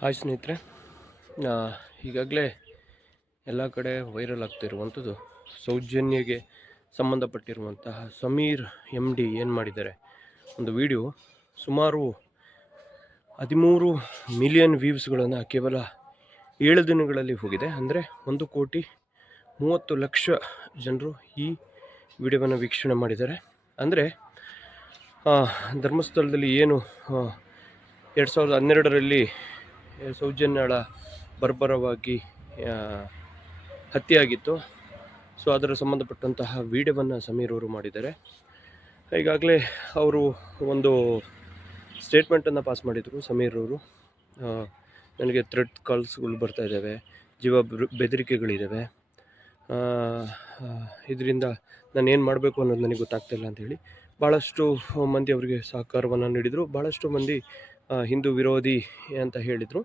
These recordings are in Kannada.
ಹಾಯ್ ಸ್ನೇಹಿತರೆ. ಈಗಾಗಲೇ ಎಲ್ಲ ಕಡೆ ವೈರಲ್ ಆಗ್ತಿರುವಂಥದ್ದು ಸೌಜನ್ಯಗೆ ಸಂಬಂಧಪಟ್ಟಿರುವಂತಹ ಸಮೀರ್ ಎಂ ಡಿ ಏನು ಮಾಡಿದ್ದಾರೆ. ಒಂದು ವಿಡಿಯೋ ಸುಮಾರು ಹದಿಮೂರು ಮಿಲಿಯನ್ ವ್ಯೂವ್ಸ್ಗಳನ್ನು ಕೇವಲ ಏಳು ದಿನಗಳಲ್ಲಿ ಹೋಗಿದೆ. ಅಂದರೆ ಒಂದು ಕೋಟಿ ಮೂವತ್ತು ಲಕ್ಷ ಜನರು ಈ ವಿಡಿಯೋವನ್ನು ವೀಕ್ಷಣೆ ಮಾಡಿದ್ದಾರೆ. ಅಂದರೆ ಧರ್ಮಸ್ಥಳದಲ್ಲಿ ಏನು ಎರಡು ಸಾವಿರದ ಹನ್ನೆರಡರಲ್ಲಿ ಸೌಜನ್ಯಳ ಬರ್ಬರವಾಗಿ ಹತ್ಯೆಯಾಗಿತ್ತು. ಸೊ ಅದರ ಸಂಬಂಧಪಟ್ಟಂತಹ ವೀಡಿಯೋವನ್ನು ಸಮೀರ್ ಅವರು ಮಾಡಿದ್ದಾರೆ. ಈಗಾಗಲೇ ಅವರು ಒಂದು ಸ್ಟೇಟ್ಮೆಂಟನ್ನು ಪಾಸ್ ಮಾಡಿದರು ಸಮೀರ್ ಅವರು. ನನಗೆ ಥ್ರೆಡ್ ಕಾಲ್ಸ್ಗಳು ಬರ್ತಾ ಇದ್ದಾವೆ, ಜೀವ ಬೆದರಿಕೆಗಳಿದ್ದಾವೆ. ಇದರಿಂದ ನಾನು ಏನು ಮಾಡಬೇಕು ಅನ್ನೋದು ನನಗೆ ಗೊತ್ತಾಗ್ತಾಯಿಲ್ಲ ಅಂತ ಹೇಳಿ ಭಾಳಷ್ಟು ಮಂದಿ ಅವರಿಗೆ ಸಹಕಾರವನ್ನು ನೀಡಿದರು. ಭಾಳಷ್ಟು ಮಂದಿ ಹಿಂದೂ ವಿರೋಧಿ ಅಂತ ಹೇಳಿದರು.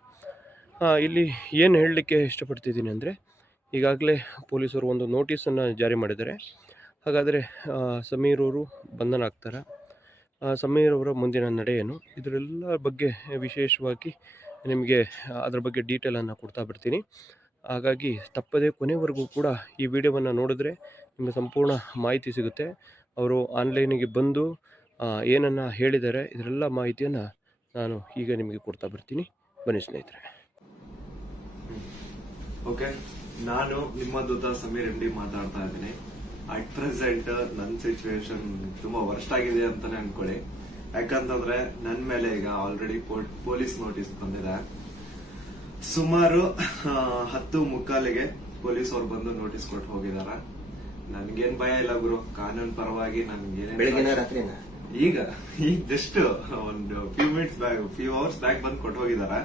ಇಲ್ಲಿ ಏನು ಹೇಳಲಿಕ್ಕೆ ಇಷ್ಟಪಡ್ತಿದ್ದೀನಿ ಅಂದರೆ, ಈಗಾಗಲೇ ಪೊಲೀಸರು ಒಂದು ನೋಟಿಸನ್ನು ಜಾರಿ ಮಾಡಿದ್ದಾರೆ. ಹಾಗಾದರೆ ಅವರು ಬಂಧನ ಆಗ್ತಾರೆ ಸಮೀರ್ ಅವರ ಮುಂದಿನ ನಡೆ ಏನು? ಇದರೆಲ್ಲ ಬಗ್ಗೆ ವಿಶೇಷವಾಗಿ ನಿಮಗೆ ಅದರ ಬಗ್ಗೆ ಡೀಟೇಲನ್ನು ಕೊಡ್ತಾ ಬಿಡ್ತೀನಿ. ಹಾಗಾಗಿ ತಪ್ಪದೇ ಕೊನೆವರೆಗೂ ಕೂಡ ಈ ವಿಡಿಯೋವನ್ನು ನೋಡಿದ್ರೆ ನಿಮಗೆ ಸಂಪೂರ್ಣ ಮಾಹಿತಿ ಸಿಗುತ್ತೆ. ಅವರು ಆನ್ಲೈನಿಗೆ ಬಂದು ಏನನ್ನು ಹೇಳಿದ್ದಾರೆ, ಇದರೆಲ್ಲ ಮಾಹಿತಿಯನ್ನು ನಾನು ಈಗ ನಿಮಗೆ ಕೊಡ್ತಾ ಬರ್ತೀನಿ. ಬನ್ನಿ ಸ್ನೇಹಿತರೆ. ಓಕೆ ನಾನು ನಿಮ್ಮ ದೂತ ಸಮೀರ್ ಎಂ ಡಿ ಮಾತಾಡ್ತಾ ಇದ್ದೀನಿ. ಅಟ್ ಪ್ರೆಸೆಂಟ್ ನನ್ನ ಸಿಚುವೇಶನ್ ತುಂಬಾ ವರ್ಸ್ಟ್ ಆಗಿದೆ ಅಂತಾನೆ ಅನ್ಕೊಳ್ಳಿ. ಯಾಕಂತಂದ್ರೆ ನನ್ನ ಮೇಲೆ ಈಗ ಆಲ್ರೆಡಿ ಪೊಲೀಸ್ ನೋಟಿಸ್ ಬಂದಿದೆ. ಸುಮಾರು ಹತ್ತು ಮುಕ್ಕಾಲಿಗೆ ಪೊಲೀಸ್ ಅವ್ರು ಬಂದು ನೋಟಿಸ್ ಕೊಟ್ಟು ಹೋಗಿದಾರ ನನ್ಗೇನ್ ಭಯ ಇಲ್ಲ ಗುರು. ಕಾನೂನು ಪರವಾಗಿ ಬೆಳಗಿನ ನನ್ಗೆ ರಾತ್ರಿನ? ಈಗ ಈಗ ಜಸ್ಟ್ ಒಂದು few minutes back few hours back ಬಂದು ಕೊಟ್ಟು ಹೋಗಿದಾರ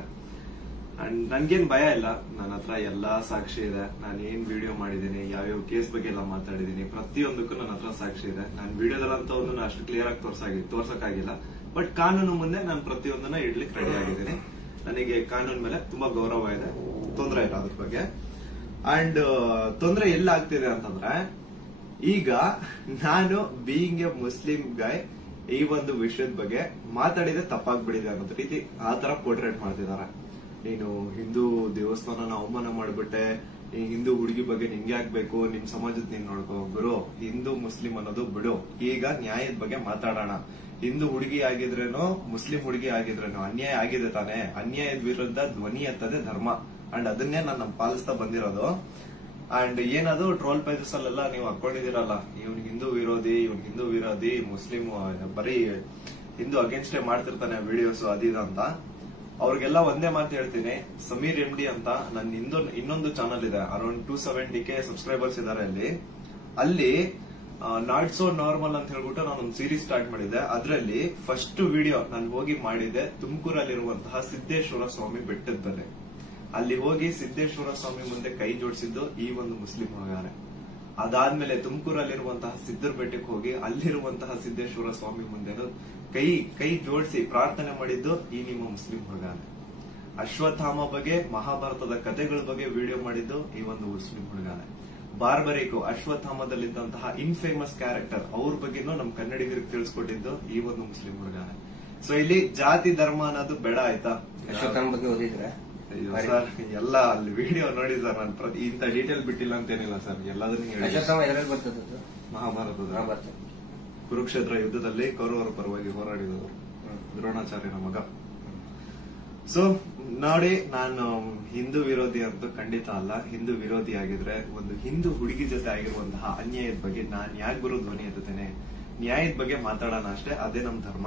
ಅಂಡ್ ನನ್ಗೇನ್ ಭಯ ಇಲ್ಲ. ನನ್ನ ಹತ್ರ ಎಲ್ಲಾ ಸಾಕ್ಷಿ ಇದೆ. ನಾನು ಏನ್ ವಿಡಿಯೋ ಮಾಡಿದೀನಿ ಯಾವ್ಯಾವ ಕೇಸ್ ಬಗ್ಗೆ ಎಲ್ಲ ಮಾತಾಡಿದೀನಿ ಪ್ರತಿಯೊಂದಕ್ಕೂ ನನ್ನ ಹತ್ರ ಸಾಕ್ಷಿ ಇದೆ. ನಾನು ವಿಡಿಯೋದಲ್ಲಂತ ನಾನು ಅಷ್ಟು ಕ್ಲಿಯರ್ ಆಗಿ ತೋರ್ಸಾಗಿ, ತೋರ್ಸಕ್ಕಾಗಿಲ್ಲ. ಬಟ್ ಕಾನೂನು ಮುಂದೆ ನಾನು ಪ್ರತಿಯೊಂದನ್ನ ಇಡ್ಲಿಕ್ಕೆ ರೆಡಿ ಆಗಿದ್ದೀನಿ. ನನಗೆ ಕಾನೂನು ಮೇಲೆ ತುಂಬಾ ಗೌರವ ಇದೆ. ತೊಂದರೆ ಇಲ್ಲ ಅದ್ರ ಬಗ್ಗೆ. ಅಂಡ್ ತೊಂದರೆ ಎಲ್ಲ ಆಗ್ತಿದೆ ಅಂತಂದ್ರೆ, ಈಗ ನಾನು ಬೀಯಿಂಗ್ ಎ ಮುಸ್ಲಿಂ ಗಾಯ್ ಈ ಒಂದು ವಿಷಯದ ಬಗ್ಗೆ ಮಾತಾಡಿದ್ರೆ ತಪ್ಪಾಗ್ಬಿಡಿದೆ ಅನ್ನೋ ರೀತಿ ಆ ತರ ಪೋರ್ಟ್ರೇಟ್ ಮಾಡ್ತಿದ್ದಾರೆ. ನೀನು ಹಿಂದೂ ದೇವಸ್ಥಾನನ ಅವಮಾನ ಮಾಡ್ಬಿಟ್ಟೆ, ಈ ಹಿಂದೂ ಹುಡುಗಿ ಬಗ್ಗೆ ನಿಂಗೆ ಆಗ್ಬೇಕು, ನಿಮ್ ಸಮಾಜದ ನೀನ್ ನೋಡ್ಕೋ. ಗುರು, ಹಿಂದೂ ಮುಸ್ಲಿಂ ಅನ್ನೋದು ಬಿಡು. ಈಗ ನ್ಯಾಯದ ಬಗ್ಗೆ ಮಾತಾಡೋಣ. ಹಿಂದೂ ಹುಡುಗಿ ಆಗಿದ್ರೇನು, ಮುಸ್ಲಿಂ ಹುಡುಗಿ ಆಗಿದ್ರೇನು, ಅನ್ಯಾಯ ಆಗಿದೆ ತಾನೆ. ಅನ್ಯಾಯದ ವಿರುದ್ಧ ಧ್ವನಿ ಎತ್ತದೆ ಧರ್ಮ. ಅಂಡ್ ಅದನ್ನೇ ನಾನು ಪಾಲಿಸ್ತಾ ಬಂದಿರೋದು. ಅಂಡ್ ಏನದು? ಟ್ರೋಲ್ ಪೇಜಸ್ ಅಲ್ಲೆಲ್ಲ ನೀವು ಹಾಕೊಂಡಿದಿರಲ್ಲ ಇವ್ನ್ ಹಿಂದೂ ವಿರೋಧಿ, ಇವ್ನ್ ಹಿಂದೂ ವಿರೋಧಿ, ಮುಸ್ಲಿಂ ಬರೀ ಹಿಂದೂ ಅಗೇನ್ಸ್ಟೇ ಮಾಡ್ತಿರ್ತಾನೆ ವಿಡಿಯೋಸ್ ಅದಿದ ಅಂತ. ಅವ್ರಿಗೆಲ್ಲ ಒಂದೇ ಮಾತು ಹೇಳ್ತೀನಿ. ಸಮೀರ್ ಎಂ ಡಿ ಅಂತ ನನ್ನ ಹಿಂದೂ, ಇನ್ನೊಂದು ಚಾನಲ್ ಇದೆ. Around two seventy K subscribers ಇದಾರೆ ಅಲ್ಲಿ. ಅಲ್ಲಿ ನಾಟ್ ಸೋ ನಾರ್ಮಲ್ ಅಂತ ಹೇಳ್ಬಿಟ್ಟು ನಾನು ಒಂದು ಸೀರೀಸ್ ಸ್ಟಾರ್ಟ್ ಮಾಡಿದೆ ಅದರಲ್ಲಿ ಫಸ್ಟ್ ವಿಡಿಯೋ ನಾನು ಹೋಗಿ ಮಾಡಿದೆ ತುಮಕೂರಲ್ಲಿರುವಂತಹ ಸಿದ್ದೇಶ್ವರ ಸ್ವಾಮಿ ಬೆಟ್ಟದಲ್ಲಿ ಅಲ್ಲಿ ಹೋಗಿ ಸಿದ್ದೇಶ್ವರ ಸ್ವಾಮಿ ಮುಂದೆ ಕೈ ಜೋಡಿಸಿದ್ದು ಈ ಒಂದು ಮುಸ್ಲಿಂ ಹುಡುಗಾನೆ ಅದಾದ್ಮೇಲೆ ತುಮಕೂರಲ್ಲಿರುವಂತಹ ಸಿದ್ದರ ಬೆಟ್ಟಕ್ಕೆ ಹೋಗಿ ಅಲ್ಲಿರುವಂತಹ ಸಿದ್ದೇಶ್ವರ ಸ್ವಾಮಿ ಮುಂದೆ ಕೈ ಕೈ ಜೋಡಿಸಿ ಪ್ರಾರ್ಥನೆ ಮಾಡಿದ್ದು ಈ ನಿಮ್ಮ ಮುಸ್ಲಿಂ ಹುಡುಗಾನೆ ಅಶ್ವತ್ಥಾಮ ಬಗ್ಗೆ, ಮಹಾಭಾರತದ ಕಥೆಗಳ ಬಗ್ಗೆ ವಿಡಿಯೋ ಮಾಡಿದ್ದು ಈ ಒಂದು ಮುಸ್ಲಿಂ ಹುಡುಗಾನೆ ಬಾರ್ಬರಿಕು ಅಶ್ವತ್ಥಾಮದಲ್ಲಿದ್ದಂತಹ ಇನ್ಫೇಮಸ್ ಕ್ಯಾರೆಕ್ಟರ್ ಅವ್ರ ಬಗ್ಗೆನೂ ನಮ್ ಕನ್ನಡಿಗರಿಗೆ ತಿಳಿಸ್ಕೊಟ್ಟಿದ್ದು ಈ ಒಂದು ಮುಸ್ಲಿಂ ಹುಡುಗಾನೆ ಸೊ ಇಲ್ಲಿ ಜಾತಿ, ಧರ್ಮ ಅನ್ನೋದು ಬೇಡ ಆಯ್ತಾ? ಅಶ್ವತ್ಥಾಮ ಬಗ್ಗೆ ಓದಿದ್ರ? ಅಯ್ಯೋ ಸರ್. ಎಲ್ಲ ಅಲ್ಲಿ ವಿಡಿಯೋ ನೋಡಿ ಸರ್ ನಾನು ಪ್ರತಿ ಇಂಥ ಡೀಟೇಲ್ ಬಿಟ್ಟಿಲ್ಲ ಅಂತೇನಿಲ್ಲ ಸರ್ ಎಲ್ಲದನ್ನು ಹೇಳಿ. ಅಶ್ವತ್ಥಾಮ ಮಹಾಭಾರತದ ಕುರುಕ್ಷೇತ್ರ ಯುದ್ಧದಲ್ಲಿ ಕೌರವರ ಪರವಾಗಿ ಹೋರಾಡಿದವರು ದ್ರೋಣಾಚಾರ್ಯನ ಮಗ. ಸೊ ನೋಡಿ ನಾನು ಹಿಂದೂ ವಿರೋಧಿ ಅಂತೂ ಖಂಡಿತ ಅಲ್ಲ. ಹಿಂದೂ ವಿರೋಧಿ ಆಗಿದ್ರೆ ಒಂದು ಹಿಂದೂ ಹುಡುಗಿ ಜೊತೆ ಆಗಿರುವಂತಹ ಅನ್ಯಾಯದ ಬಗ್ಗೆ ನಾನು ಯಾಕೆ ಗುರು ಧ್ವನಿ ಎತ್ತುತ್ತೇನೆ? ನ್ಯಾಯದ ಬಗ್ಗೆ ಮಾತಾಡೋಣ ಅಷ್ಟೇ ಅದೇ ನಮ್ಮ ಧರ್ಮ.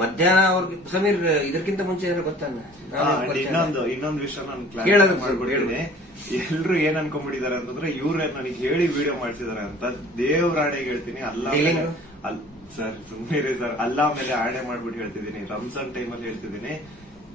ಮಧ್ಯಾಹ್ನ ಅವ್ರಿಗೆ ಸಮೀರ್ ಇದಕ್ಕಿಂತ ಮುಂಚೆ ಏನೋ ಗೊತ್ತಾನ and ಇನ್ನೊಂದು ಇನ್ನೊಂದು ವಿಷಯ ನಾನು ಹೇಳೋದು ಮಾಡ್ಬಿಟ್ಟಿದ್ದೀನಿ ಎಲ್ರು ಏನ್ ಅನ್ಕೊಂಡ್ಬಿಟ್ಟಿದ್ದಾರೆ ಅಂತಂದ್ರೆ ಇವ್ರ ನನಗೆ ಹೇಳಿ ವಿಡಿಯೋ ಮಾಡ್ತಿದಾರೆ ಅಂತ ದೇವ್ರ ಆಣೆಗೆ ಹೇಳ್ತೀನಿ. ಅಲ್ಲ ಸರ್ ಸುಮ್ಮನೆ ಸರ್. ಅಲ್ಲ ಮೇಲೆ ಆಣೆ ಮಾಡ್ಬಿಟ್ಟು ಹೇಳ್ತಿದ್ದೀನಿ. ರಂಜಾನ್ ಅಲ್ಲಿ ಹೇಳ್ತಿದ್ದೀನಿ.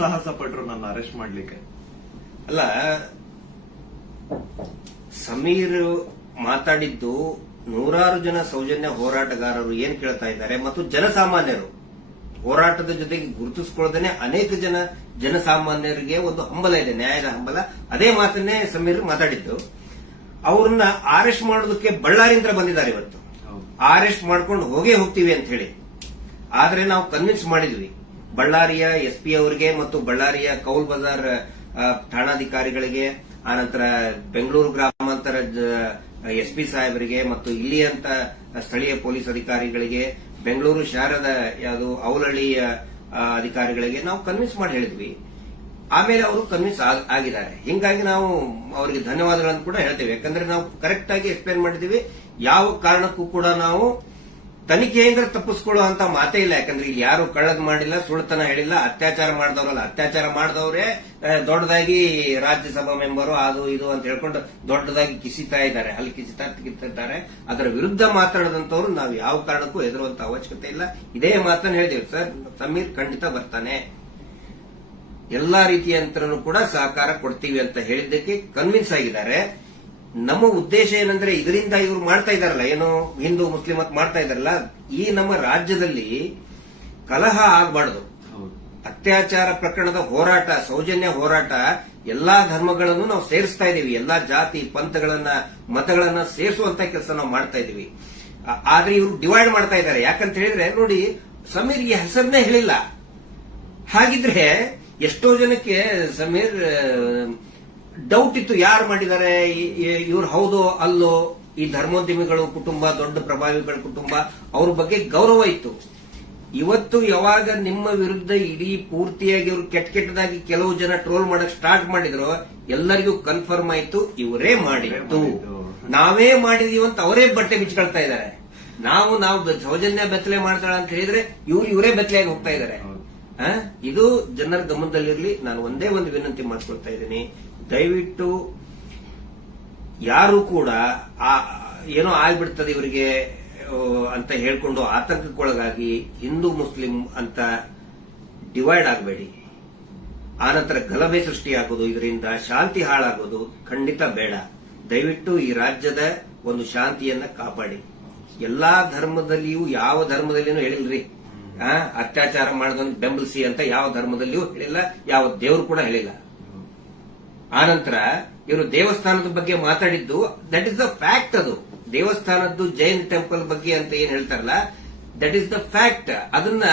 ಸಾಹಸ ಪಟ್ರು ನನ್ನ ಅರೆಸ್ಟ್ ಮಾಡ್ಲಿಕ್ಕೆ. ಅಲ್ಲ ಸಮೀರ್ ಮಾತಾಡಿದ್ದು ನೂರಾರು ಜನ ಸೌಜನ್ಯ ಹೋರಾಟಗಾರರು ಏನ್ ಕೇಳ್ತಾ ಇದ್ದಾರೆ ಮತ್ತು ಜನಸಾಮಾನ್ಯರು. ಹೋರಾಟದ ಜೊತೆಗೆ ಗುರುತಿಸಿಕೊಳ್ಳದೇನೆ ಅನೇಕ ಜನ ಜನಸಾಮಾನ್ಯರಿಗೆ ಒಂದು ಹಂಬಲ ಇದೆ ನ್ಯಾಯದ ಹಂಬಲ. ಅದೇ ಮಾತನ್ನೇ ಸಮೀರ್ ಮಾತಾಡಿದ್ದು. ಅವ್ರನ್ನ ಅರೆಸ್ಟ್ ಮಾಡೋದಕ್ಕೆ ಬಳ್ಳಾರಿಯಿಂದ ಬಂದಿದ್ದಾರೆ ಇವತ್ತು. ಅರೆಸ್ಟ್ ಮಾಡ್ಕೊಂಡು ಹೋಗೇ ಹೋಗ್ತೀವಿ ಅಂತ ಹೇಳಿ. ಆದ್ರೆ ನಾವು ಕನ್ವಿನ್ಸ್ ಮಾಡಿದ್ವಿ. ಬಳ್ಳಾರಿಯ ಎಸ್ಪಿ ಅವರಿಗೆ ಮತ್ತು ಬಳ್ಳಾರಿಯ ಕೌಲ್ ಬಜಾರ್ ಠಾಣಾಧಿಕಾರಿಗಳಿಗೆ ಆನಂತರ ಬೆಂಗಳೂರು ಗ್ರಾಮಾಂತರ ಎಸ್ಪಿ ಸಾಹೇಬರಿಗೆ ಮತ್ತು ಇಲ್ಲಿಯಂತ ಸ್ಥಳೀಯ ಪೊಲೀಸ್ ಅಧಿಕಾರಿಗಳಿಗೆ, ಬೆಂಗಳೂರು ಶಹರದ ಯಾವುದು ಅವಲಹಳ್ಳಿಯ ಅಧಿಕಾರಿಗಳಿಗೆ ನಾವು ಕನ್ವಿನ್ಸ್ ಮಾಡಿ ಹೇಳಿದ್ವಿ. ಆಮೇಲೆ ಅವರು ಕನ್ವಿನ್ಸ್ ಆಗಿದ್ದಾರೆ. ಹಿಂಗಾಗಿ ನಾವು ಅವರಿಗೆ ಧನ್ಯವಾದಗಳನ್ನು ಕೂಡ ಹೇಳ್ತೇವೆ. ಯಾಕಂದ್ರೆ ನಾವು ಕರೆಕ್ಟ್ ಆಗಿ ಎಕ್ಸ್ಪ್ಲೇನ್ ಮಾಡಿದೀವಿ ಯಾವ ಕಾರಣಕ್ಕೂ ಕೂಡ ನಾವು ತನಿಖೆಯಿಂದ ತಪ್ಪಿಸ್ಕೊಳ್ಳೋ ಅಂತ ಮಾತೇ ಇಲ್ಲ. ಯಾಕಂದ್ರೆ ಇಲ್ಲಿ ಯಾರು ಕಳ್ಳದ್ ಮಾಡಿಲ್ಲ, ಸುಳ್ತನ ಹೇಳಿಲ್ಲ, ಅತ್ಯಾಚಾರ ಮಾಡಿದವರಲ್ಲ. ಅತ್ಯಾಚಾರ ಮಾಡಿದವರೇ ದೊಡ್ಡದಾಗಿ ರಾಜ್ಯಸಭಾ ಮೆಂಬರು ಅದು ಇದು ಅಂತ ಹೇಳ್ಕೊಂಡು ದೊಡ್ಡದಾಗಿ ಕಿಸಿತಾ ಇದ್ದಾರೆ. ಅಲ್ಲಿ ಕಿಸಿತಾ ಕಿತ್ತಿದ್ದಾರೆ. ಅದರ ವಿರುದ್ಧ ಮಾತಾಡದಂತವ್ರು ನಾವು ಯಾವ ಕಾರಣಕ್ಕೂ ಹೆದರುವಂತ ಅವಶ್ಯಕತೆ ಇಲ್ಲ. ಇದೇ ಮಾತನ್ನು ಹೇಳಿದೆವು ಸರ್, ಸಮೀರ್ ಖಂಡಿತ ಬರ್ತಾನೆ. ಎಲ್ಲಾ ರೀತಿಯಂತರನು ಕೂಡ ಸಹಕಾರ ಕೊಡ್ತೀವಿ ಅಂತ ಹೇಳಿದ್ದಕ್ಕೆ ಕನ್ವಿನ್ಸ್ ಆಗಿದ್ದಾರೆ. ನಮ್ಮ ಉದ್ದೇಶ ಏನಂದ್ರೆ ಇದರಿಂದ ಇವರು ಮಾಡ್ತಾ ಇದಾರಲ್ಲ ಏನು ಹಿಂದೂ ಮುಸ್ಲಿಂ ಅಂತ ಮಾಡ್ತಾ ಇದಾರಲ್ಲ ಈ ನಮ್ಮ ರಾಜ್ಯದಲ್ಲಿ ಕಲಹ ಆಗಬಾರ್ದು. ಅತ್ಯಾಚಾರ ಪ್ರಕರಣದ ಹೋರಾಟ ಸೌಜನ್ಯ ಹೋರಾಟ ಎಲ್ಲಾ ಧರ್ಮಗಳನ್ನು ನಾವು ಸೇರಿಸ್ತಾ ಇದೀವಿ. ಎಲ್ಲಾ ಜಾತಿ ಪಂಥಗಳನ್ನ ಮತಗಳನ್ನ ಸೇರಿಸುವಂತ ಕೆಲಸ ನಾವು ಮಾಡ್ತಾ ಇದೀವಿ. ಆದ್ರೆ ಇವರು ಡಿವೈಡ್ ಮಾಡ್ತಾ ಇದ್ದಾರೆ ಯಾಕಂತ ಹೇಳಿದ್ರೆ ನೋಡಿ ಸಮೀರ್ಗೆ ಹೆಸರನ್ನೇ ಹೇಳಿಲ್ಲ. ಹಾಗಿದ್ರೆ ಎಷ್ಟೋ ಜನಕ್ಕೆ ಸಮೀರ್ ಡೌಟ್ ಇತ್ತು ಯಾರು ಮಾಡಿದ್ದಾರೆ ಇವ್ರು ಹೌದು ಅಲ್ಲೋ? ಈ ಧರ್ಮೋದ್ಯಮಿಗಳು ಕುಟುಂಬ ದೊಡ್ಡ ಪ್ರಭಾವಿಗಳ ಕುಟುಂಬ ಅವ್ರ ಬಗ್ಗೆ ಗೌರವ ಇತ್ತು. ಇವತ್ತು ಯಾವಾಗ ನಿಮ್ಮ ವಿರುದ್ಧ ಇಡೀ ಪೂರ್ತಿಯಾಗಿ ಇವರು ಕೆಟ್ಟ ಕೆಟ್ಟದಾಗಿ ಕೆಲವು ಜನ ಟ್ರೋಲ್ ಮಾಡಕ್ ಸ್ಟಾರ್ಟ್ ಮಾಡಿದ್ರು ಎಲ್ಲರಿಗೂ ಕನ್ಫರ್ಮ್ ಆಯ್ತು ಇವರೇ ಮಾಡಿದ್ದು. ನಾವೇ ಮಾಡಿದೀವಿ ಅಂತ ಅವರೇ ಬಟ್ಟೆ ಬಿಚ್ಕೊಳ್ತಾ ಇದ್ದಾರೆ. ನಾವು ನಾವು ಸೌಜನ್ಯ ಬೆತ್ತಲೆ ಮಾಡ್ತಾಳ ಅಂತ ಹೇಳಿದ್ರೆ ಇವ್ರು ಇವರೇ ಬೆತ್ತಲೆಯಾಗಿ ಹೋಗ್ತಾ ಇದ್ದಾರೆ? ಇದು ಜನರ ಗಮನದಲ್ಲಿರಲಿ ನಾನು ಒಂದೇ ಒಂದು ವಿನಂತಿ ಮಾಡ್ಕೊಳ್ತಾ ಇದ್ದೀನಿ. ದಯವಿಟ್ಟು ಯಾರು ಕೂಡ ಆ, ಏನೋ ಆಗ್ಬಿಡ್ತದೆ ಇವರಿಗೆ ಅಂತ ಹೇಳ್ಕೊಂಡು ಆತಂಕಕ್ಕೊಳಗಾಗಿ ಹಿಂದೂ, ಮುಸ್ಲಿಂ ಅಂತ ಡಿವೈಡ್ ಆಗಬೇಡಿ. ಆನಂತರ ಗಲಭೆ ಸೃಷ್ಟಿಯಾಗೋದು, ಇದರಿಂದ ಶಾಂತಿ ಹಾಳಾಗೋದು ಖಂಡಿತ ಬೇಡ. ದಯವಿಟ್ಟು ಈ ರಾಜ್ಯದ ಒಂದು ಶಾಂತಿಯನ್ನ ಕಾಪಾಡಿ. ಎಲ್ಲಾ ಧರ್ಮದಲ್ಲಿಯೂ ಯಾವ ಧರ್ಮದಲ್ಲಿನೂ ಹೇಳಿಲ್ರಿ. ಅತ್ಯಾಚಾರ ಮಾಡೋದನ್ನು ಬೆಂಬಲಿಸಿ ಅಂತ ಯಾವ ಧರ್ಮದಲ್ಲಿಯೂ ಹೇಳಿಲ್ಲ, ಯಾವ ದೇವರು ಕೂಡ ಹೇಳಿಲ್ಲ. ಆನಂತರ ಇವರು ದೇವಸ್ಥಾನದ ಬಗ್ಗೆ ಮಾತಾಡಿದ್ದು ದಟ್ ಇಸ್ ದ ಫ್ಯಾಕ್ಟ್ ಅದು. ದೇವಸ್ಥಾನದ್ದು ಜೈನ್ ಟೆಂಪಲ್ ಬಗ್ಗೆ ಅಂತ ಏನ್ ಹೇಳ್ತಾರಲ್ಲ ದಟ್ ಇಸ್ ದ ಫ್ಯಾಕ್ಟ್ ಅದನ್ನ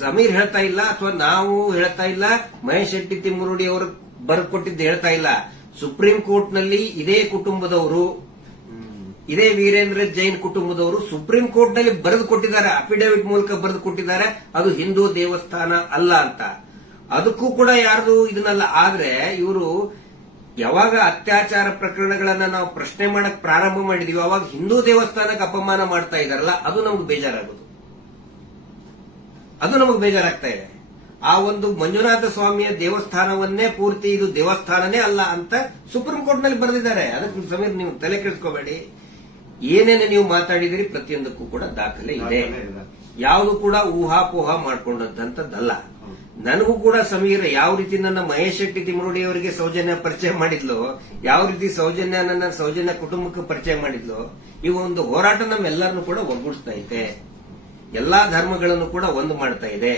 ಸಮೀರ್ ಹೇಳ್ತಾ ಇಲ್ಲ ಅಥವಾ ನಾವು ಹೇಳ್ತಾ ಇಲ್ಲ, ಮಹೇಶ್ ಶೆಟ್ಟಿ ತಿಮ್ಮರುಡಿ ಅವರು ಬರ್ಕೊಟ್ಟಿದ್ದು ಹೇಳ್ತಾ ಇಲ್ಲ. ಸುಪ್ರೀಂ ಕೋರ್ಟ್ನಲ್ಲಿ ಇದೇ ಕುಟುಂಬದವರು, ಇದೇ ವೀರೇಂದ್ರ ಜೈನ್ ಕುಟುಂಬದವರು ಸುಪ್ರೀಂ ಕೋರ್ಟ್ನಲ್ಲಿ ಬರೆದು ಕೊಟ್ಟಿದ್ದಾರೆ ಅಫಿಡೇವಿಟ್ ಮೂಲಕ ಬರೆದು ಕೊಟ್ಟಿದ್ದಾರೆ, ಅದು ಹಿಂದೂ ದೇವಸ್ಥಾನ ಅಲ್ಲ ಅಂತ. ಅದಕ್ಕೂ ಕೂಡ ಯಾರ್ದು ಇದನ್ನಲ್ಲ, ಆದ್ರೆ ಇವರು ಯಾವಾಗ ಅತ್ಯಾಚಾರ ಪ್ರಕರಣಗಳನ್ನ ನಾವು ಪ್ರಶ್ನೆ ಮಾಡಕ್ ಪ್ರಾರಂಭ ಮಾಡಿದೀವಿ ಅವಾಗ ಹಿಂದೂ ದೇವಸ್ಥಾನಕ್ಕೆ ಅಪಮಾನ ಮಾಡ್ತಾ ಇದಾರಲ್ಲ ಅದು ನಮ್ಗೆ ಬೇಜಾರಾಗೋದು. ಅದು ನಮಗೆ ಬೇಜಾರಾಗ್ತಾ ಇದೆ. ಆ ಒಂದು ಮಂಜುನಾಥ ಸ್ವಾಮಿಯ ದೇವಸ್ಥಾನವನ್ನೇ ಪೂರ್ತಿ ಇದು ದೇವಸ್ಥಾನನೇ ಅಲ್ಲ ಅಂತ ಸುಪ್ರೀಂ ಕೋರ್ಟ್ನಲ್ಲಿ ಬರೆದಿದ್ದಾರೆ. ಅದಕ್ಕೆ ಸಮೀರ್ ನೀವು ತಲೆ ಕೆಡಿಸ್ಕೋಬೇಡಿ. ಏನೇನು ನೀವು ಮಾತಾಡಿದಿರಿ ಪ್ರತಿಯೊಂದಕ್ಕೂ ಕೂಡ ದಾಖಲೆ ಇದೆ. ಯಾವುದು ಕೂಡ ಊಹಾಪೋಹ ಮಾಡ್ಕೊಂಡಂತದ್ದಲ್ಲ. ನನಗೂ ಕೂಡ ಸಮೀರ ಯಾವ ರೀತಿ ನನ್ನ ಮಹೇಶ್ ಶೆಟ್ಟಿ ತಿಮ್ಮರುಡಿ ಅವರಿಗೆ ಸೌಜನ್ಯ ಪರಿಚಯ ಮಾಡಿದ್ಲು, ಯಾವ ರೀತಿ ಸೌಜನ್ಯ ನನ್ನ ಸೌಜನ್ಯ ಕುಟುಂಬಕ್ಕೆ ಪರಿಚಯ ಮಾಡಿದ್ಲು, ಈ ಒಂದು ಹೋರಾಟ ನಮ್ಮೆಲ್ಲರನ್ನು ಕೂಡ ಒಗ್ಗೂಡಿಸ್ತಾ ಇದೆ. ಎಲ್ಲಾ ಧರ್ಮಗಳನ್ನು ಕೂಡ ಒಂದು ಮಾಡ್ತಾ ಇದೆ.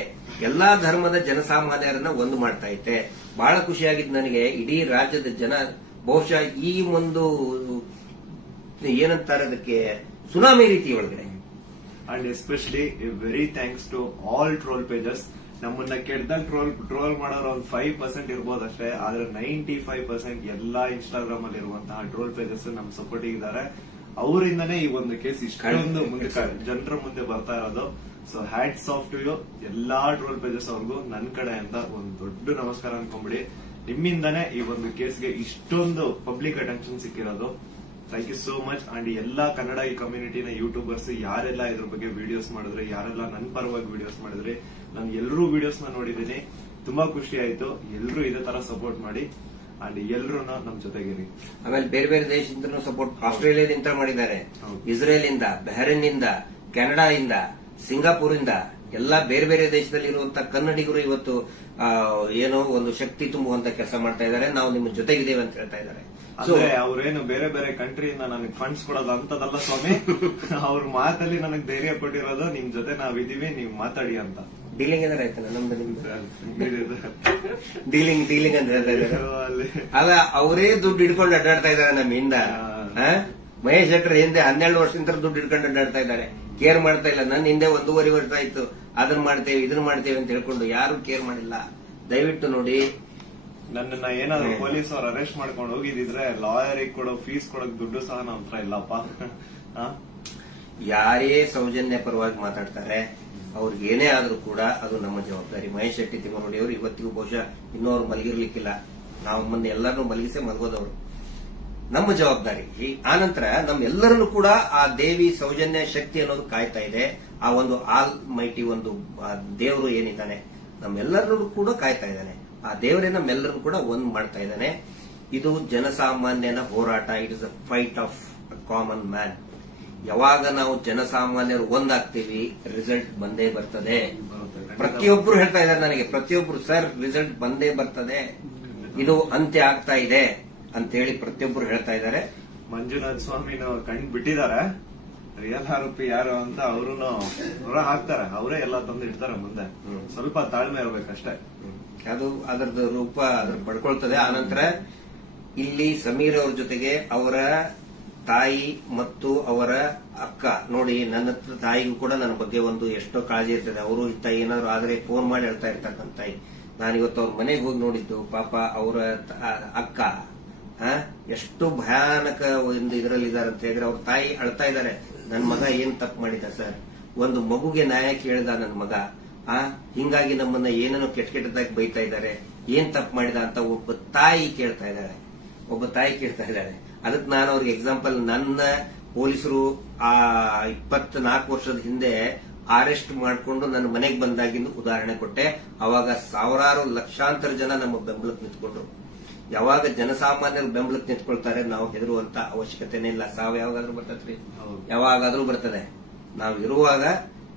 ಎಲ್ಲಾ ಧರ್ಮದ ಜನಸಾಮಾನ್ಯರನ್ನ ಒಂದು ಮಾಡ್ತಾ ಇದೆ. ಬಹಳ ಖುಷಿಯಾಗಿದ್ದು ನನಗೆ ಇಡೀ ರಾಜ್ಯದ ಜನ, ಬಹುಶಃ ಈ ಒಂದು ಏನಂತಾರೆ ಅದಕ್ಕೆ, ಸುನಾಮಿ ರೀತಿ ಒಳಗಡೆ. And especially very thanks to all troll pages ನಮ್ಮನ್ನ ಕೆಟ್ಟದಾಗ ಟ್ರೋಲ್ ಟ್ರೋಲ್ ಮಾಡೋರು ಒಂದು ಫೈವ್ ಪರ್ಸೆಂಟ್ ಇರ್ಬೋದು ಅಷ್ಟೇ ಆದ್ರೆ ನೈಂಟಿ ಫೈವ್ ಪರ್ಸೆಂಟ್ ಎಲ್ಲಾ ಇನ್ಸ್ಟಾಗ್ರಾಮ್ ಅಲ್ಲಿ ಇರುವಂತಹ ಟ್ರೋಲ್ ಪೇಜಸ್ ನಮ್ ಸಪೋರ್ಟ್ ಇದ್ದಾರೆ. ಅವರಿಂದನೇ ಈ ಒಂದು ಕೇಸ್ ಇಷ್ಟೊಂದು ಮುಂದೆ ಜನರ ಮುಂದೆ ಬರ್ತಾ ಇರೋದು. So hats off to you ಎಲ್ಲಾ ಟ್ರೋಲ್ ಪೇಜಸ್ ಅವ್ರಿಗೂ ನನ್ ಕಡೆಯಿಂದ ಒಂದು ದೊಡ್ಡ ನಮಸ್ಕಾರ ಅನ್ಕೊಂಬಿಡಿ. ನಿಮ್ಮಿಂದಾನೇ ಈ ಒಂದು ಕೇಸ್ಗೆ ಇಷ್ಟೊಂದು ಪಬ್ಲಿಕ್ ಅಟೆನ್ಷನ್ ಸಿಕ್ಕಿರೋದು. Thank you so much and ಎಲ್ಲಾ ಕನ್ನಡ ಈ ಕಮ್ಯುನಿಟಿನ ಯೂಟ್ಯೂಬರ್ಸ್ ಯಾರೆಲ್ಲ ಇದ್ರ ಬಗ್ಗೆ ವಿಡಿಯೋಸ್ ಮಾಡಿದ್ರೆ ಯಾರೆಲ್ಲ ನನ್ನ ಪರವಾಗಿ ವಿಡಿಯೋಸ್ ಮಾಡಿದ್ರೆ ನಾನು ಎಲ್ಲರೂ ವಿಡಿಯೋಸ್ನ ನೋಡಿದ್ದೀನಿ. ತುಂಬಾ ಖುಷಿ ಆಯ್ತು. ಎಲ್ಲರೂ ಇದೇ ತರ ಸಪೋರ್ಟ್ ಮಾಡಿ. ಅಂಡ್ ಎಲ್ಲರೂ ನಮ್ ಜೊತೆಗಿರಿ. ಆಮೇಲೆ ಬೇರೆ ಬೇರೆ ದೇಶದಿಂದ ಸಪೋರ್ಟ್ ಆಸ್ಟ್ರೇಲಿಯಾದಿಂದ ಮಾಡಿದ್ದಾರೆ. ಇಸ್ರೇಲ್ ಇಂದ ಬೆಹರಿನ್ ಇಂದ ಕೆನಡಾ ಇಂದ ಸಿಂಗಾಪುರ್ ಇಂದ ಎಲ್ಲಾ ಬೇರೆ ಬೇರೆ ದೇಶದಲ್ಲಿ ಇರುವಂತಹ ಕನ್ನಡಿಗರು ಇವತ್ತು ಏನೋ ಒಂದು ಶಕ್ತಿ ತುಂಬುವಂತ ಕೆಲಸ ಮಾಡ್ತಾ ಇದ್ದಾರೆ. ನಾವು ನಿಮ್ಮ ಜೊತೆಗಿದ್ದೇವೆ ಅಂತ ಹೇಳ್ತಾ ಇದ್ದಾರೆ. ಸೊ ಅಂದ್ರೆ ಅವ್ರೇನು ಬೇರೆ ಬೇರೆ ಕಂಟ್ರಿಯಿಂದ ನನಗೆ ಫಂಡ್ಸ್ ಕೊಡೋದು ಅಂತದಲ್ಲ ಸ್ವಾಮಿ? ಅವ್ರ ಮಾತಲ್ಲಿ ನನಗೆ ಧೈರ್ಯ ಕೊಟ್ಟಿರೋದು ನಿಮ್ ಜೊತೆ ನಾವಿದೀವಿ ನೀವ್ ಮಾತಾಡಿ ಅಂತ. ಡೀಲಿಂಗ್ ಅಂದ್ರೆ ಆಯ್ತಲ್ಲ ನಮ್ದು ನಿಮ್ದು? ಡೀಲಿಂಗ್ ಡೀಲಿಂಗ್ ಅಂದ್ರೆ ಹೇಳ್ತಾ ಅಲ್ಲಿ. ಅವರೇ ದುಡ್ಡು ಹಿಡ್ಕೊಂಡು ಅಡ್ಡಾಡ್ತಾ ಇದಾರೆ ನಮ್ಮ ಹಿಂದ. ಆ? ಮಹೇಶ್ ಶೆಟ್ಟರ್ ಹಿಂದೆ ಹನ್ನೆರಡು ವರ್ಷದಿಂದ ದುಡ್ಡು ಹಿಡ್ಕೊಂಡು ಅಡ್ಡಾಡ್ತಾ ಇದ್ದಾರೆ. ಕೇರ್ ಮಾಡ್ತಾ ಇಲ್ಲ. ನನ್ನ ಹಿಂದೆ ಒಂದೂವರೆ ವರ್ಷ ಆಯ್ತು. ಅದನ್ನ ಮಾಡ್ತೇವೆ ಇದನ್ನ ಮಾಡ್ತೇವೆ ಅಂತ ಹೇಳ್ಕೊಂಡು ಯಾರು ಕೇರ್ ಮಾಡಿಲ್ಲ. ದಯವಿಟ್ಟು ನೋಡಿ ನನ್ನನ್ನ ಏನಾದ್ರು ಪೊಲೀಸ್ ಅವ್ರು ಅರೆಸ್ಟ್ ಮಾಡ್ಕೊಂಡು ಹೋಗಿದ್ರೆ ಲಾಯರಿಗೆ ಕೊಡೋ ಫೀಸ್ ಕೊಡೋಕ್ ದುಡ್ಡು ಸಹ ನಮ್ಮ ಹತ್ರ ಇಲ್ಲಪ್ಪ. ಯಾರೇ ಸೌಜನ್ಯ ಪರವಾಗಿ ಮಾತಾಡ್ತಾರೆ ಅವ್ರಿಗೆ ಏನೇ ಆದ್ರೂ ಕೂಡ ಅದು ನಮ್ಮ ಜವಾಬ್ದಾರಿ. ಮಹೇಶ್ ಶೆಟ್ಟಿ ತಿಮ್ಮನೋಡಿ ಅವರು ಇವತ್ತಿಗೂ ಬಹುಶಃ ಇನ್ನೂ ಅವ್ರು ಮಲಗಿರ್ಲಿಕ್ಕಿಲ್ಲ. ನಾವು ಮೊನ್ನೆ ಎಲ್ಲರನ್ನೂ ಮಲಗಿಸೇ ಮಲಗೋದವ್ರು. ನಮ್ಮ ಜವಾಬ್ದಾರಿ. ಈ ಆನಂತರ ನಮ್ಮೆಲ್ಲರನ್ನು ಕೂಡ ಆ ದೇವಿ ಸೌಜನ್ಯ ಶಕ್ತಿ ಅನ್ನೋದು ಕಾಯ್ತಾ ಇದೆ. ಆ ಒಂದು ಆಲ್ ಮೈಟಿ ಒಂದು ದೇವರು ಏನಿದ್ದಾನೆ ನಮ್ಮೆಲ್ಲರನ್ನು ಕೂಡ ಕಾಯ್ತಾ ಇದ್ದಾನೆ. ಆ ದೇವರೇ ಮೆಲ್ಲರನ್ನು ಕೂಡ ಒಂದ್ ಮಾಡ್ತಾ ಇದ್ದಾನೆ. ಇದು ಜನಸಾಮಾನ್ಯನ ಹೋರಾಟ. It is a fight of common man ಯಾವಾಗ ನಾವು ಜನಸಾಮಾನ್ಯರು ಒಂದಾಗ್ತೀವಿ ರಿಸಲ್ಟ್ ಬಂದೇ ಬರ್ತದೆ. ಪ್ರತಿಯೊಬ್ರು ಹೇಳ್ತಾ ಇದ್ದಾರೆ ನನಗೆ ಪ್ರತಿಯೊಬ್ರು ಸರ್ ರಿಸಲ್ಟ್ ಬಂದೇ ಬರ್ತದೆ. ಇದು ಅಂತ್ಯ ಆಗ್ತಾ ಇದೆ. ಅಂತ ಹೇಳಿ ಪ್ರತಿಯೊಬ್ರು ಹೇಳ್ತಾ ಇದ್ದಾರೆ. ಮಂಜುನಾಥ್ ಸ್ವಾಮಿನ ಕಣ್ ಬಿಟ್ಟಿದ್ದಾರೆ. ರಿಯಲ್ ಆರೋಪಿ ಯಾರು ಅಂತ ಅವರು ಹೊರ ಹಾಕ್ತಾರೆ. ಅವರೇ ಎಲ್ಲ ತಂದು ಇಡ್ತಾರೆ ಮುಂದೆ. ಸ್ವಲ್ಪ ತಾಳ್ಮೆ ಇರ್ಬೇಕಷ್ಟೇ ಅದು ಅದರದ್ದು ರೂಪ ಅದ್ರ ಪಡ್ಕೊಳ್ತದೆ. ಆನಂತರ ಇಲ್ಲಿ ಸಮೀರ್ ಅವ್ರ ಜೊತೆಗೆ ಅವರ ತಾಯಿ ಮತ್ತು ಅವರ ಅಕ್ಕ. ನೋಡಿ, ನನ್ನ ತಾಯಿಗೂ ಕೂಡ ನನ್ನ ಬಗ್ಗೆ ಒಂದು ಎಷ್ಟೋ ಕಾಳಜಿ ಇರ್ತದೆ. ಅವರು ಇತ್ತ ಏನಾದ್ರು ಆದರೆ ಫೋನ್ ಮಾಡಿ ಹೇಳ್ತಾ ಇರ್ತಕ್ಕಂಥ ತಾಯಿ. ನಾನು ಇವತ್ತು ಅವ್ರ ಮನೆಗೆ ಹೋಗಿ ನೋಡಿದ್ದು, ಪಾಪ ಅವರ ಅಕ್ಕ. ಎಷ್ಟು ಭಯಾನಕ ಒಂದು ಇದರಲ್ಲಿ ಇದಾರೆ ಅಂತ ಹೇಳಿದ್ರೆ ಅವ್ರ ತಾಯಿ ಅಳ್ತಾ ಇದ್ದಾರೆ. ನನ್ನ ಮಗ ಏನ್ ತಪ್ಪು ಮಾಡಿದ ಸರ್? ಒಂದು ಮಗುಗೆ ನ್ಯಾಯ ಕೇಳಿದ ನನ್ನ ಮಗ, ಆ, ಹಿಂಗಾಗಿ ನಮ್ಮನ್ನ ಏನೇನೋ ಕೆಟ್ಟ ಕೆಟ್ಟದಾಗಿ ಬೈತಾ ಇದ್ದಾರೆ, ಏನ್ ತಪ್ಪು ಮಾಡಿದ ಅಂತ ಒಬ್ಬ ತಾಯಿ ಕೇಳ್ತಾ ಇದ್ದಾಳೆ. ಒಬ್ಬ ತಾಯಿ ಕೇಳ್ತಾ ಇದ್ದಾಳೆ. ಅದಕ್ಕೆ ನಾನು ಅವ್ರಿಗೆ ಎಕ್ಸಾಂಪಲ್ ನನ್ನ ಪೊಲೀಸರು ಆ ಇಪ್ಪತ್ನಾಲ್ಕು ವರ್ಷದ ಹಿಂದೆ ಅರೆಸ್ಟ್ ಮಾಡಿಕೊಂಡು ನನ್ನ ಮನೆಗೆ ಬಂದಾಗಿಂದು ಉದಾಹರಣೆ ಕೊಟ್ಟೆ. ಅವಾಗ ಸಾವಿರಾರು ಲಕ್ಷಾಂತರ ಜನ ನಮ್ಮ ಬೆಂಬಲಕ್ಕೆ ನಿಂತ್ಕೊಂಡ್ರು. ಯಾವಾಗ ಜನಸಾಮಾನ್ಯರು ಬೆಂಬಲಕ್ಕೆ ನಿಂತ್ಕೊಳ್ತಾರೆ ನಾವು ಹೆದರುವಂತ ಅವಶ್ಯಕತೆನೇ ಇಲ್ಲ. ಸಾವು ಯಾವಾಗಾದ್ರೂ ಬರ್ತದ್ರಿ. ಯಾವಾಗಾದ್ರೂ ಬರ್ತದೆ. ನಾವು ಇರುವಾಗ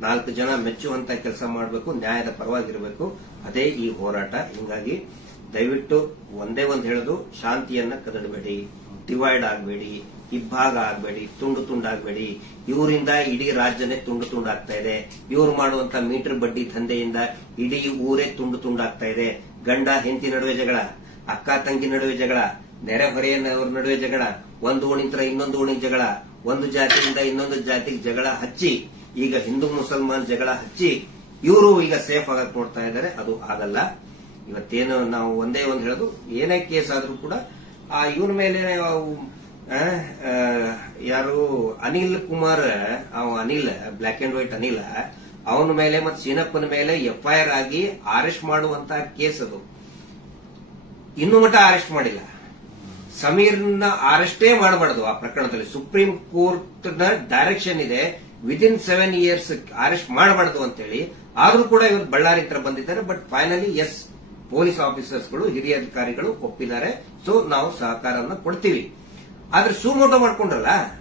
ನಾಲ್ಕು ಜನ ಮೆಚ್ಚುವಂತ ಕೆಲಸ ಮಾಡಬೇಕು ನ್ಯಾಯದ ಪರವಾಗಿರಬೇಕು. ಅದೇ ಈ ಹೋರಾಟ. ಹಿಂಗಾಗಿ ದಯವಿಟ್ಟು ಒಂದೇ ಒಂದು ಹೇಳೋದು ಶಾಂತಿಯನ್ನ ಕದಡಬೇಡಿ. ಡಿವೈಡ್ ಆಗಬೇಡಿ. ಇಬ್ಬಾಗ ಆಗಬೇಡಿ. ತುಂಡು ತುಂಡಾಗಬೇಡಿ. ಇವರಿಂದ ಇಡೀ ರಾಜ್ಯನೇ ತುಂಡು ತುಂಡಾಗ್ತಾ ಇದೆ. ಇವ್ರು ಮಾಡುವಂತ ಮೀಟರ್ ಬಡ್ಡಿ ದಂಧೆಯಿಂದ ಇಡೀ ಊರೇ ತುಂಡು ತುಂಡಾಗ್ತಾ ಇದೆ. ಗಂಡ ಹೆಂಡತಿ ನಡುವೆ ಜಗಳ. ಅಕ್ಕ ತಂಗಿ ನಡುವೆ ಜಗಳ ನೆರೆಹೊರೆಯವ್ರ ನಡುವೆ ಜಗಳ, ಒಂದು ಓಣಿಂತರ ಇನ್ನೊಂದು ಓಣಿಗೆ ಜಗಳ, ಒಂದು ಜಾತಿಯಿಂದ ಇನ್ನೊಂದು ಜಾತಿಗೆ ಜಗಳ ಹಚ್ಚಿ, ಈಗ ಹಿಂದೂ ಮುಸಲ್ಮಾನ್ ಜಗಳ ಹಚ್ಚಿ, ಇವರು ಈಗ ಸೇಫ್ ಆಗಕ್ ನೋಡ್ತಾ ಇದ್ದಾರೆ. ಅದು ಆಗಲ್ಲ. ಇವತ್ತೇನು ನಾವು ಒಂದೇ ಒಂದು ಹೇಳೋದು, ಏನೇ ಕೇಸ್ ಆದ್ರೂ ಕೂಡ, ಆ ಇವನ ಮೇಲೆ ಯಾರು ಅನಿಲ್ ಕುಮಾರ್ ಅವ Anil black and white Anil, ಅವನ ಮೇಲೆ ಮತ್ತೆ ಸೀನಪ್ಪನ ಮೇಲೆ ಎಫ್ಐಆರ್ ಆಗಿ ಅರೆಸ್ಟ್ ಮಾಡುವಂತಹ ಕೇಸ್ ಅದು. ಇನ್ನೂ ಮಟ್ಟ ಅರೆಸ್ಟ್ ಮಾಡಿಲ್ಲ. ಸಮೀರ್ನ ಅರೆಸ್ಟೇ ಮಾಡಬಾರ್ದು ಆ ಪ್ರಕರಣದಲ್ಲಿ. ಸುಪ್ರೀಂ ಕೋರ್ಟ್ನ ಡೈರೆಕ್ಷನ್ ಇದೆ. ವಿದಿನ್ ಸೆವೆನ್ ಇಯರ್ಸ್ ಅರೆಸ್ಟ್ ಮಾಡಬಾರ್ದು ಅಂತೇಳಿ. ಆದ್ರೂ ಕೂಡ ಇವರು ಬಳ್ಳಾರಿ ಹತ್ರ ಬಂದಿದ್ದಾರೆ. ಬಟ್ ಫೈನಲಿ ಎಸ್ ಪೊಲೀಸ್ ಆಫೀಸರ್ಸ್ಗಳು ಹಿರಿಯ ಅಧಿಕಾರಿಗಳು ಒಪ್ಪಿದ್ದಾರೆ. ಸೊ ನಾವು ಸಹಕಾರವನ್ನು ಕೊಡ್ತೀವಿ. ಆದ್ರೆ ಸುಮೋಟೋ ಮಾಡ್ಕೊಂಡ್ರಲ್ಲ?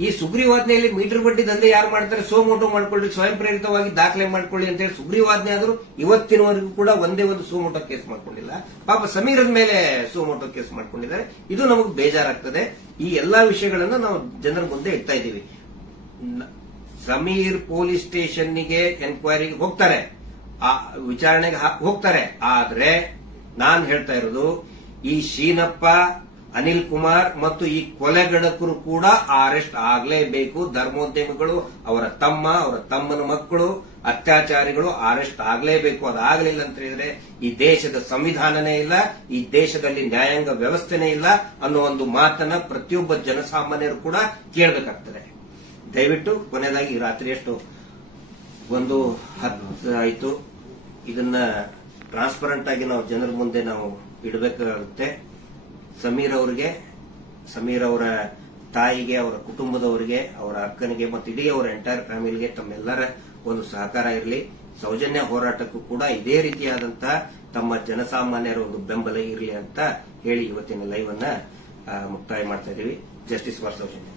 ಈ ಸುಗ್ರೀವಾಜ್ಞೆಯಲ್ಲಿ ಮೀಟರ್ ಬಡ್ಡಿ ದಂಧೆ ಯಾರು ಮಾಡ್ತಾರೆ? ಸೋಮೋಟೋ ಮಾಡ್ಕೊಳ್ಳಿ, ಸ್ವಯಂ ಪ್ರೇರಿತವಾಗಿ ದಾಖಲೆ ಮಾಡ್ಕೊಳ್ಳಿ ಅಂತ ಹೇಳಿ ಸುಗ್ರೀವಾಜ್ಞೆ ಆದರೂ ಇವತ್ತಿನವರೆಗೂ ಕೂಡ ಒಂದೇ ಒಂದು ಸೋಮೋಟೋ ಕೇಸ್ ಮಾಡ್ಕೊಂಡಿಲ್ಲ. ಪಾಪ ಸಮೀರದ ಮೇಲೆ ಸೋಮೋಟೋ ಕೇಸ್ ಮಾಡ್ಕೊಂಡಿದ್ದಾರೆ. ಇದು ನಮಗೆ ಬೇಜಾರಾಗ್ತದೆ. ಈ ಎಲ್ಲಾ ವಿಷಯಗಳನ್ನು ನಾವು ಜನರ ಮುಂದೆ ಇಡ್ತಾ ಇದ್ದೀವಿ. ಸಮೀರ್ ಪೊಲೀಸ್ ಸ್ಟೇಷನ್ಗೆ ಎನ್ಕ್ವೈರಿಗೆ ಹೋಗ್ತಾರೆ. ಆ, ವಿಚಾರಣೆಗೆ ಹೋಗ್ತಾರೆ. ಆದ್ರೆ ನಾನು ಹೇಳ್ತಾ ಇರೋದು, ಈ ಶೀನಪ್ಪ ಅನಿಲ್ ಕುಮಾರ್ ಮತ್ತು ಈ ಕೊಲೆಗಡಕರು ಕೂಡ ಅರೆಸ್ಟ್ ಆಗಲೇಬೇಕು. ಧರ್ಮೋದ್ಯಮಿಗಳು, ಅವರ ತಮ್ಮ, ಅವರ ತಮ್ಮನ ಮಕ್ಕಳು, ಅತ್ಯಾಚಾರಿಗಳು ಅರೆಸ್ಟ್ ಆಗಲೇಬೇಕು. ಅದಾಗಲಿಲ್ಲ ಅಂತ ಹೇಳಿದ್ರೆ ಈ ದೇಶದ ಸಂವಿಧಾನನೇ ಇಲ್ಲ, ಈ ದೇಶದಲ್ಲಿ ನ್ಯಾಯಾಂಗ ವ್ಯವಸ್ಥೆನೇ ಇಲ್ಲ ಅನ್ನೋ ಒಂದು ಮಾತನ್ನ ಪ್ರತಿಯೊಬ್ಬ ಜನಸಾಮಾನ್ಯರು ಕೂಡ ಕೇಳಬೇಕಾಗ್ತದೆ. ದಯವಿಟ್ಟು ಕೊನೆಯದಾಗಿ ರಾತ್ರಿ ಎಷ್ಟು ಒಂದು ಹತ್ತು ಆಯಿತು. ಇದನ್ನ ಟ್ರಾನ್ಸ್ಪರೆಂಟ್ ಆಗಿ ನಾವು ಜನರ ಮುಂದೆ ನಾವು ಇಡಬೇಕಾಗುತ್ತೆ. ಸಮೀರ್ ಅವರಿಗೆ, ಸಮೀರ್ ಅವರ ತಾಯಿಗೆ, ಅವರ ಕುಟುಂಬದವರಿಗೆ, ಅವರ ಅಕ್ಕನಿಗೆ ಮತ್ತು ಇಡೀ ಅವರ ಎಂಟೈರ್ ಫ್ಯಾಮಿಲಿಗೆ ತಮ್ಮೆಲ್ಲರ ಒಂದು ಸಹಕಾರ ಇರಲಿ. ಸೌಜನ್ಯ ಹೋರಾಟಕ್ಕೂ ಕೂಡ ಇದೇ ರೀತಿಯಾದಂತಹ ತಮ್ಮ ಜನಸಾಮಾನ್ಯರ ಒಂದು ಬೆಂಬಲ ಇರಲಿ ಅಂತ ಹೇಳಿ ಇವತ್ತಿನ ಲೈವ್ ಅನ್ನ ಮುಕ್ತಾಯ ಮಾಡ್ತಾ ಇದ್ದೀವಿ. Justice for Sowjanya.